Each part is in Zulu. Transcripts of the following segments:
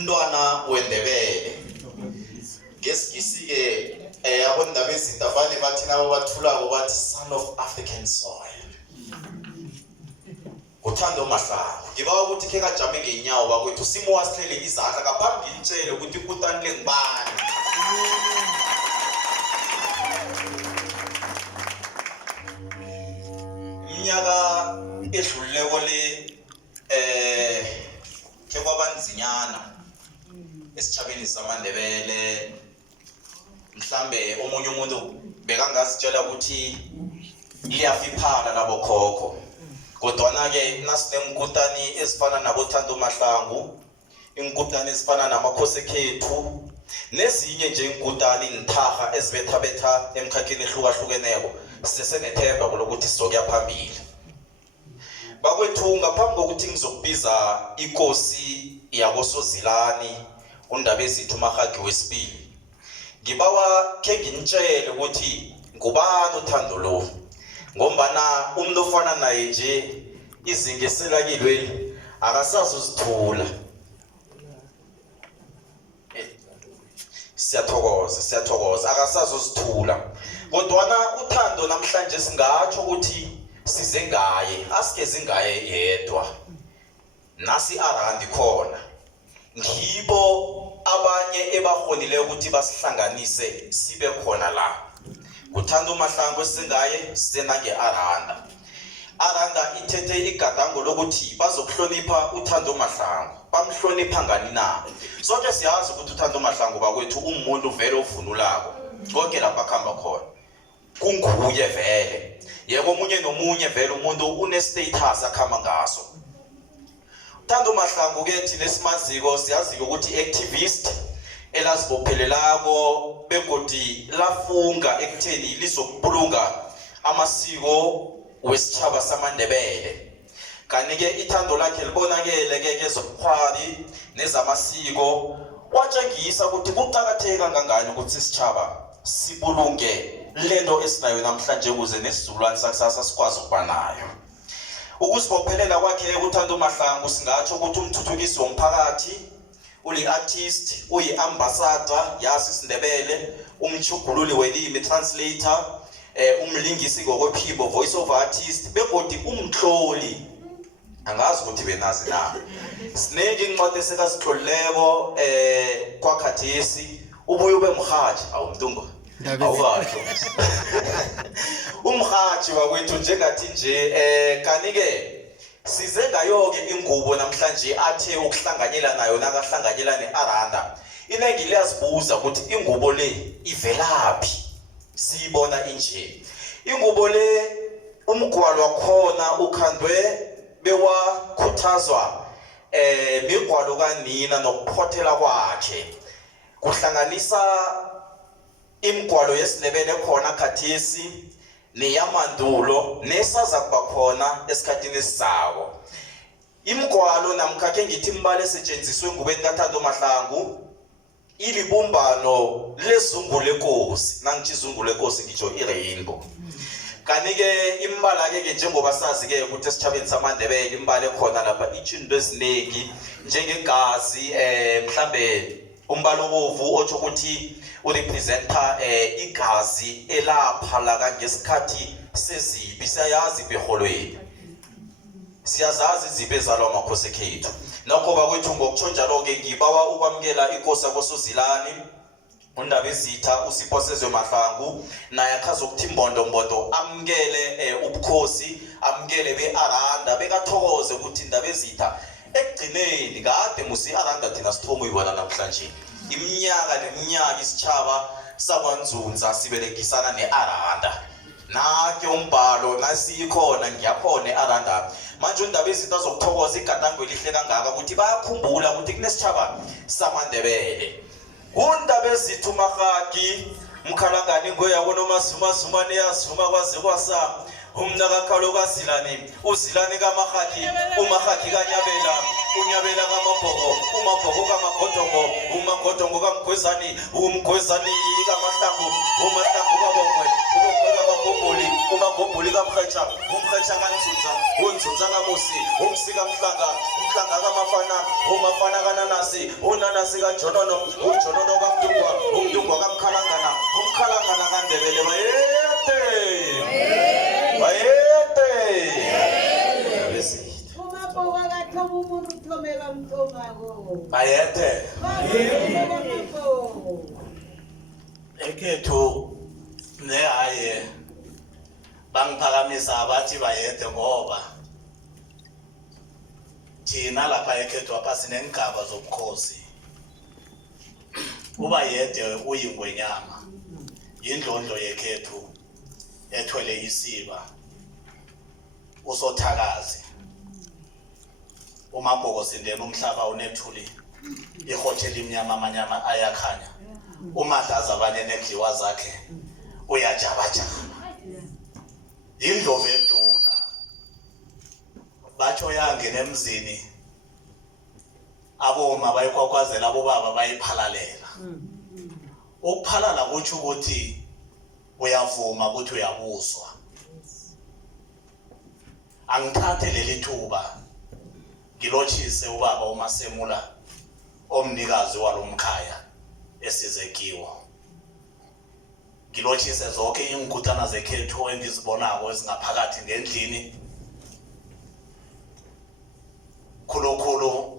umntwana weNdebele ngesikisi-ke abondaba ezinto avane bathi nabo bathulako bathi son of African soil. Uthando Mahlangu ngibawa ukuthi ke kajame ngenyawo bakwethu simo wasihlele izandla ngaphambi ngitshele ukuthi ikutani lengibani. Iminyaka edluleko le ke kwabanzinyana esichabeni samaNdebele mhlambe omunye umuntu bekangazitshela ukuthi liyafiphala labo khokho. Kodwa ke nasinemkutani ezifana nabo Thando Mahlangu, inkutani ezifana namakhosi ekhethu nezinye nje inkutani inthaha ezibetha emkhakheni ehlukahlukeneko sisenethemba lokuthi sizokuya phambili. Bakwethu ngaphambi kokuthi ngizokubiza inkosi yakosozilani undaba ezithu Mahagi wesibili, ngibawa ke nginitshele ukuthi ngubani uThando lo, ngombana umuntu ofana naye nje izinga eselakilweni akasazi uzithula. Siyathokoza akasazi uzithula. Kodwa uThando namhlanje singatsho ukuthi size ngaye, asikeze ngaye yedwa. Nasi arandi khona. Ngibo abanye ebahonile ukuthi basihlanganise sibe khona la. Uthando Mahlangu singaye senange aranda. Aranda ithethe igadango lokuthi bazokuhlonipha uThando Mahlangu. Bamhlonipha ngani na? Sonke siyazi ukuthi uThando Mahlangu bakwethu umuntu vele ovunulako. Konke lapha khamba khona. Kunguye vele. Yebo omunye nomunye vele umuntu une-status akhamba ngaso. Thando Mahlangu ke thina esimaziko siyazi ukuthi activist elazibophelelako begodi lafunga ekutheni lizokubulunga amasiko wesitjhaba samaNdebele. Kanti ke ithando lakhe libonakele ke kezobukhwari nezamasiko watshengisa ukuthi kuqhakatheka kangangani ukuthi isitjhaba sibulunge lento esinayo namhlanje ukuze nesizulwane sakusasa sikwazi ukuba nayo. Ukusibophelela kwakhe uThando Mahlangu singatsho ukuthi umthuthukisi womphakathi, uli-artist, uyi-ambassador yasi isiNdebele, umchugululi welimi, translator, umlingisi ngokwephimbo, voice over artist, begodi umtloli. Angazi ukuthi benazi na. Sinenge incwadi esekasitlolileko kwakhathesi, ubuye ube mhathi awumntungo. Awukahle. Umhathi wakwethu njengathi nje kanike size ngayo ke ingubo namhlanje athe ukuhlanganyela nayo nakahlanganyela neAranda. Inengi liyazibuza ukuthi ingubo le ivelaphi. Siyibona inje. Ingubo le umgwalo wakhona ukhandwe bewakhuthazwa migwalo kanina nokuphothela kwakhe. Kuhlanganisa imigwalo yesiNdebele khona khathesi neyamandulo nesaza kuba khona esikhathini esizayo. Imigwalo namkhakhe ngithi imbala esetshenziswe ngubeni kaThando Mahlangu ilibumbano lezungu lenkosi. Nangithi izungu lenkosi ngitsho irainbow. Kanike imbala ke njengoba sazi ke ukuthi esithabeni samaNdebele imbala ekhona lapha itshinto eziningi njengegazi mhlambe umbala obovu otsho ukuthi urepresenta igazi elapha la kangesikhathi sezibi. Siyayazi beholweni. Siyazazi izibe ezalwa amakhosi ekhethu. Nakho bakwethu ngokutsho njalo ke ngibawa ukwamukela inkosi yakosozilani undaba ezitha uSiphosezwe Mahlangu naye akhaza ukuthi imbondombondo amukele ubukhosi, amukele beAranda, bekathokoze ukuthi indaba ezitha ekugcineni kade musi Aranda thina sithomo uyibona namhlanje. Iminyaka neminyaka isitshaba sakwaNzunza siberegisana neAranda. Nakhe umbhalo nasikhona ngiyakhona eAranda. Manje undaba ezitha zokuthokoza igadango elihle kangaka ukuthi bayakhumbula ukuthi kunesitshaba samaNdebele. Undaba ezithu Mahagi mkhalangani ngoyabona uMazuma neyazuma kwaze kwasa umnaka khalokazilani uzilani kaMahagi uMahagi kaNyabela uNyabela kaMabhoko uMabhoko kaMagodongo uMagodongo kaMgwezani uMgwezani kaMahlangu uMahlangu kaBongwe uBongwe kaMagobholi uMagobholi kaMkhatsha uMkhatsha kaNzunza uNzunza kaMusi uMsika Mhlanga uMhlanga kaMafana uMafana kaNanasi isizukulwana sikaJonono uJonono kaMdungwa uMdungwa kaMhlanga uMhlanga kaNdebele bayete Umapoka kathoma umuntu uthomeka mthomako. bayete ekhethu nehaye bangiphakamisa abathi bayede ngoba thina lapha ekhethu apha sinengaba zobukhosi. Ubayede uyingwenyama yindlondlo yekhethu ethwele isiba usothakazi umabhoko sindena umhlaba unethuli ihotela imnyama amanyama ayakhanya umadlaza abanye nedliwa zakhe uyajabajaba indlovu enduna batsho yangena emzini aboma bayikwakwazela abobaba bayiphalalela ukuphalala kutsho ukuthi uyavuma ukuthi uyabuswa. Angithathe leli thuba ngilotshise ubaba uMasemula omnikazi walomkhaya esizekiwo. Ngilotshise zonke ingkutana zekhethu engizibonako ezingaphakathi ngendlini. Khulukhulu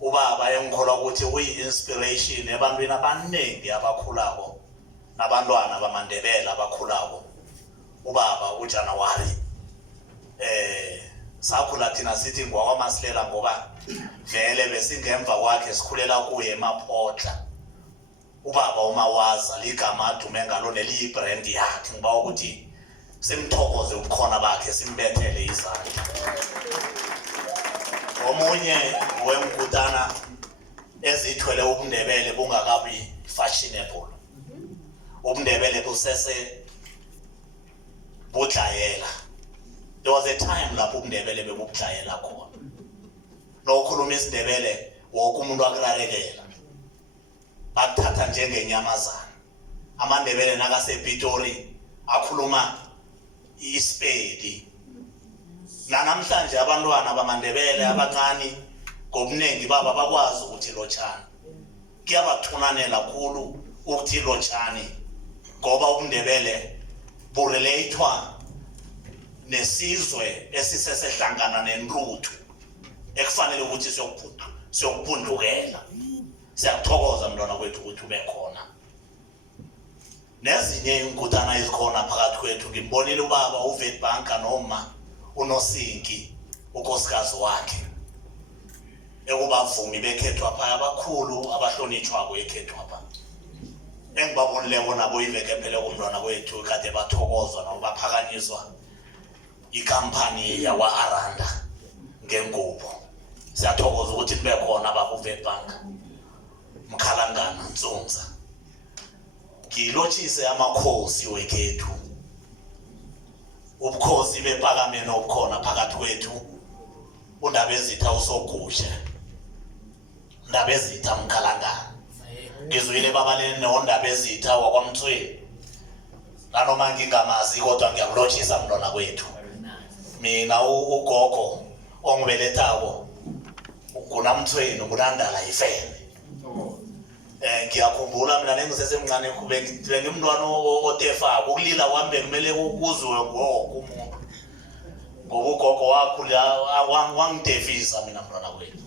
ubaba engikholwa ukuthi uyi-inspiration ebantwini abaningi abakhulako nabantwana bamaNdebele abakhulako. Ubaba uJanuwari sakhula thina sithi ngwakwaMasilela ngoba vele besingemva kwakhe sikhulela kuye emaphotla. Ubaba uMawaza ligama adume ngalo neliyi-brand yakhe ngiba ukuthi simthokoze ubukhona bakhe simbethele izandla. Omunye wengkutana ezithwele ubuNdebele bungakabi fashionable. ubuNdebele busese budlayela. There was a time lapho ubuNdebele bebudlayela khona. Nokhuluma isiNdebele wonke umuntu akulalela. Bakuthatha njengenyamazana. AmaNdebele nakasePitori akhuluma iSpedi. Namhlanje abantwana bamaNdebele abancane ngobunengi baba bakwazi ukuthi lotshani. Kuyabathunanela kakhulu ukuthi lotshani ngoba ubuNdebele burelatewa nesizwe esisesehlangana nenruthu ekufanele ukuthi siyokupundukela. Siyakuthokoza mntwana kwethu ukuthi ube khona. Nezinye ingkutana ezikhona phakathi kwethu ngimbonile ubaba uVetbanka noma uNosinki unkosikazi wakhe ekubavumi bekhethu apha abakhulu abahlonitshwako ekhethu apha engibabonileko nabo iveke phele kumntwana kwethu kade bathokozwa nabo baphakanyiswa ikampani yakwa-Aranda ngengubo. Siyathokoza ukuthi kube khona baba uVetbanka Mkhalangana Ntsumza. Ngilotshise amakhosi wekhethu ubukhosi bePhakameni obukhona phakathi kwethu. uNdabezitha uSogushe Ndabezitha Mkhalangana ngizwile babaleni noNdabezitha wakwaMthweni nanoma ngingamazi kodwa ngiyamlotshisa mntwana kwethu. Mina ugogo ongibelethako nguNamthweni nguNandala ifene. Ngiyakhumbula mina nengisesemncane bengimntwana otefako ukulila kwami kumele kuzwe wonke umuntu ngoba ugogo wakhula wangidefisa mina mntwana kwethu.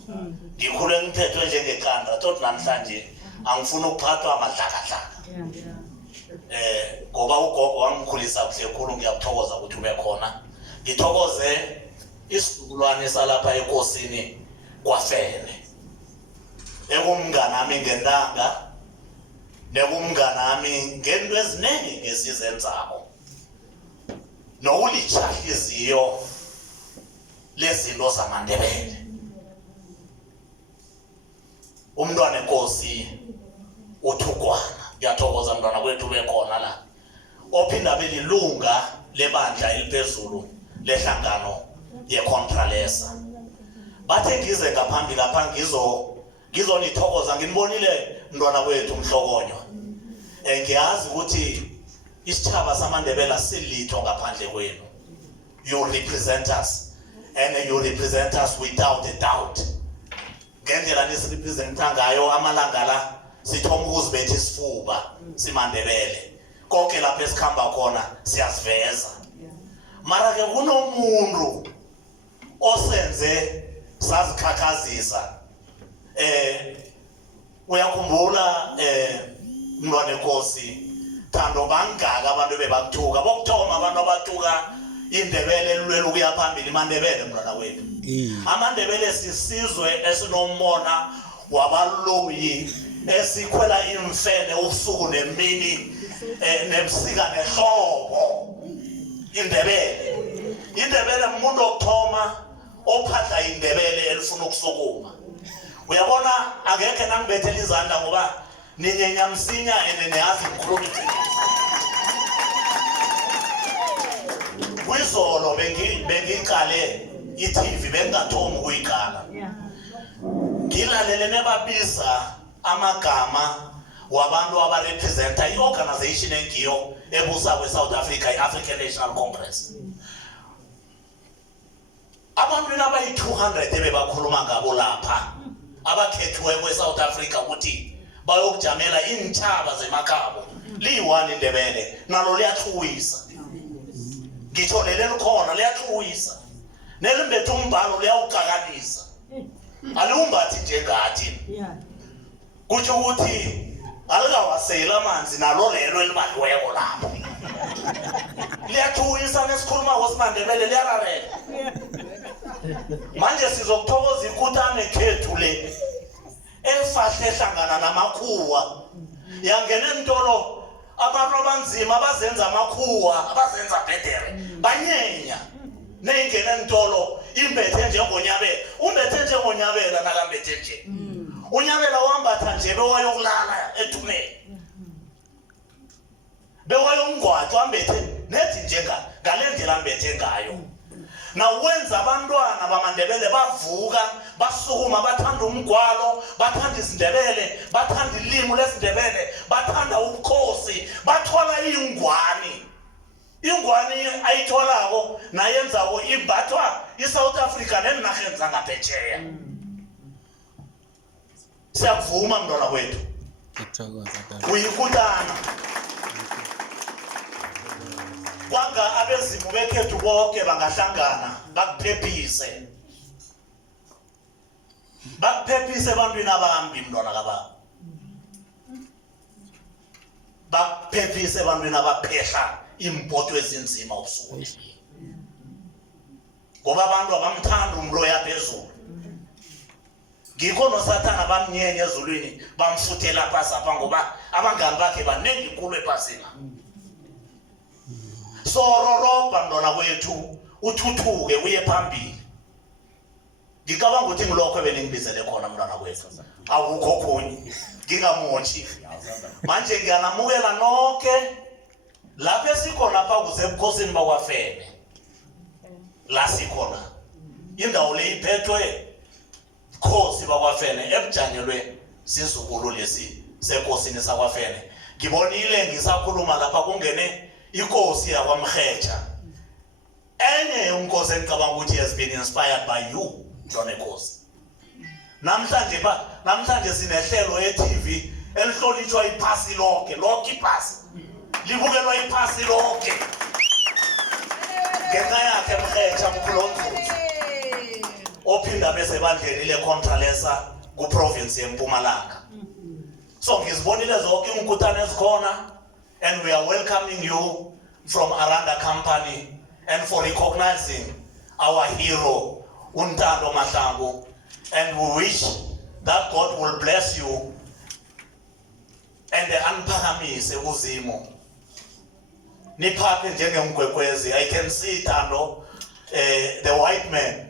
Ngikhule ngithethwe njengeqanda tot namhlanje angifuni ukuphathwa amadlakadlaka. Ngoba ugogo wangikhulisa kuhle khulu. Ngiyakuthokoza ukuthi ube khona. Ngithokoze isizukulwane salapha enkosini kwaFene ekumnganami ngentanga nekumnganami ngento eziningi ngesizenzako nowulitshahliziyo lezinto zamaNdebele. Umntwana enkosi uThukwana ngiyathokoza mntwana kwethu ube khona la ophinda belilunga lebandla eliphezulu lehlangano yeContralesa. Bathe ngize ngaphambili lapha ngizonithokoza nginibonile mntwana kwethu umhlokonywa. Ngiyazi ukuthi isitshaba samaNdebele silitho ngaphandle kwenu. You represent us and you represent us without a doubt. ngendlela nisirepresenta ngayo amalanga la sithoma ukuzibetha isifuba simaNdebele konke lapha esikhamba khona siyasiveza mara ke kunomuntu osenze sazikhakhazisa uyakhumbula mntwana enkosi Thando bangaka abantu bebakuthuka bokuthoma abantu abatuka iNdebele elulwela ukuya phambili imaNdebele mntwana wethu amaNdebele sisizwe esinommona wabaloyi esikhwela imfene ubusuku nemini nebusika nehlobo iNdebele umuntu okuthoma ophahla iNdebele elifuna ukusukuma uyabona angeke nangibethela izandla ngoba ninyenya msinya neyazi ikhuluma kwizolo bengiqale iTV bengathomi ukuyiqala ngilalele nebabiza amagama wabantu abarepresenta iorganization engiyo ebusa kweSouth Africa iAfrican National Congress abantu abayi200 ebebakhuluma ngabo lapha abakhethiwe kweSouth Africa ukuthi bayokujamela intshaba zemakhabo liyi1 iNdebele nalo liyathuwisa ngitsho leli likhona liyathuwisa nelimbethe umbhalo liyawuqakanisa aliumbathi njengathi kuthi ukuthi alikawasela amanzi nalo lelo elibaliweko lapho liyathuwisa nesikhuluma kwesimaNdebele liyararela manje sizokuthokoza ikutane khethu le elifahle ehlangana namakhuwa yangena entolo abantu abanzima abazenza amakhuwa abazenza bhedere banyenya neyingena entolo imbethe njengonyabela umbethe njengonyabela nakambethe nje unyabela wambatha nje bewayokulala ethuneni bewayongwathi wambethe nethi njenga ngalendlela ambethe ngayo na wenza abantwana bamaNdebele bavuka basukuma bathanda umgwalo bathanda isiNdebele bathanda ilimi lesiNdebele bathanda ubukhosi bathola ingwani ayitholako nayenzako imbathwa iSouth Africa nenarheni zangaphetsheya siyakuvuma mntwana wethu uyikutana kwanga abezimu bekhethu bonke bangahlangana bakuphephise ebantwini abambi mntwana kababa bakuphephise ebantwini abaphehla impoto ezinzima ubusuku ngoba abantu abamthanda umuntu oyaphezulu ngikho noSathana bamnyenye ezulwini bamfuthela phasi apha ngoba abangani bakhe banengi kulo ephasini sororoba mntwana wethu uthuthuke uye phambili ngicabanga ukuthi ngilokho ebengibizele khona mntwana wethu awukho khonye ngingamotshi manje ngiyanamukela nonke lapha sikhona pha kusebukhosini bakwaFene la sikhona indawo le iphethwe khosi bakwaFene ebujanyelwe sizukulu lesi senkosini sakwaFene ngibonile ngisakhuluma lapha kungene inkosi yakwaMrheja enye unkosi engicabanga ukuthi has been inspired by you Mntwana Nkosi namhlanje sinehlelo eTV elihlonitshwa iphasi lonke iphasi libukelwa iphasi lonke ngenxa yakhe Mrheja Mkhulondlozi ophinda bese bandleni leContralesa kuprovince yeMpumalanga so ngizibonile zonke inkutane ezikhona and we are welcoming you from Aranda Company and for recognizing our hero Thando Mahlangu, and we wish that God will bless you and aniphakamisa uzimo niphaphe njengemgwekwezi. I can see Thando, the white man